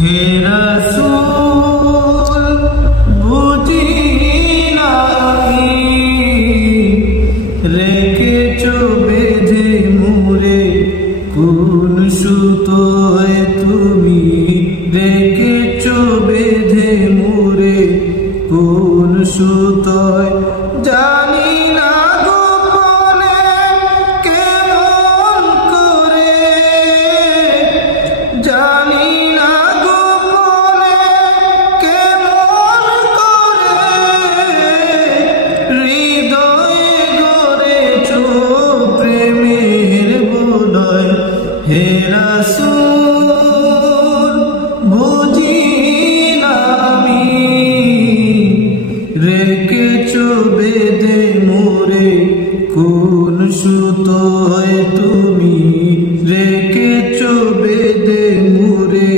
হে রাসূল বুঝি না আমি রেখেছো বেঁধে মুরে কোন সুতোয় তুমি রেখেছো বেঁধে মুরে কোন সুতোয় জানি না গোপনে কেমন করে জানি না গোপনে কেমন করে হৃদয়ে গড়েছো প্রেমের বোলয় হে রাসূল বুঝি না আমি রেখেছো বেঁধে মোরে কোন সুতোয় তুমি রেখেছো বেঁধে মোরে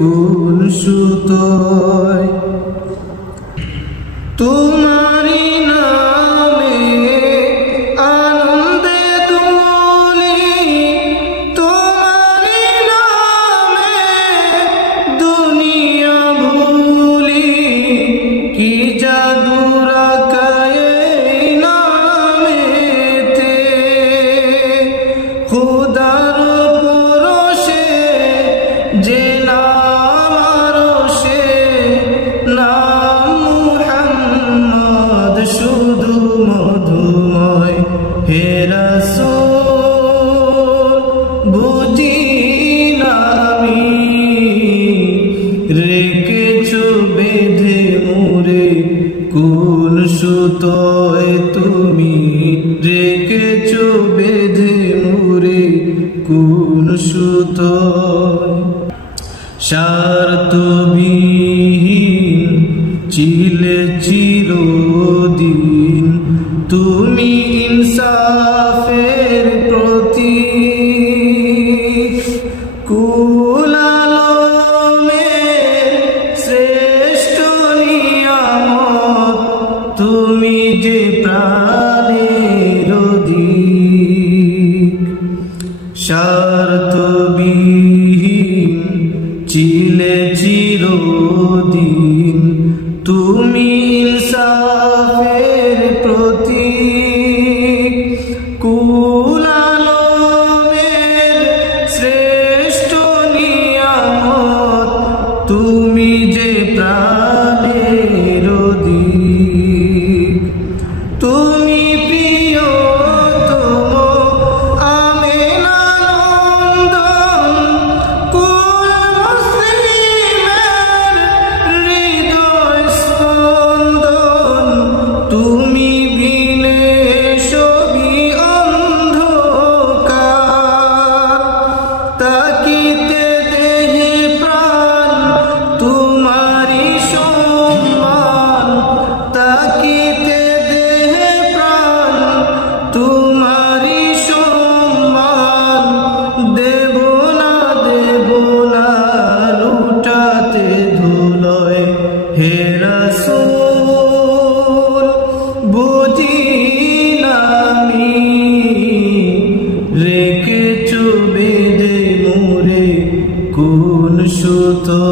কোন সুতোয় তোমারি নামে আনন্দে দুলি তোমারি নামে দুনিয়া ভুলি কি জাদু রাখায় নামেতে খোদার পরশে যে নাম আরশে নাম মুহাম্মদ শুধু মধুময় হে রাসূল বুঝি না আমি রেখেছো বেঁধে মোরে কোন সুতোয় তুমি রেখেছো বেঁধে মোরে কোন সুতোয় স্বার্থবিহীন ছিলে চিরদিন তুমি ইনসাফের প্রতীক কুল আলমের শ্রেষ্ঠ নিয়ামত তুমি যে প্রাণের অধিক স্বার্থবিহীন ছিলে চিরদিন তুমি ইনসাফের প্রতীক কুল আলমের শ্রেষ্ঠ নিয়ামত তুমি যে প্রাণের অধিক তুমি প্রিয়তম আমেনানন্দন কুল মুসলিমের হৃদয় স্পন্দন তুমি বিনে সবই অন্ধকার তাকিতে দেহে প্রাণ তোমারি সম্মান তাকিতে দেহে প্রাণ তোমারি সম্মান দেব না লুটাতে ধুলোয় হে রাসূল বুঝি না আমি রেখেছো বেঁধে মোরে কোন সুতো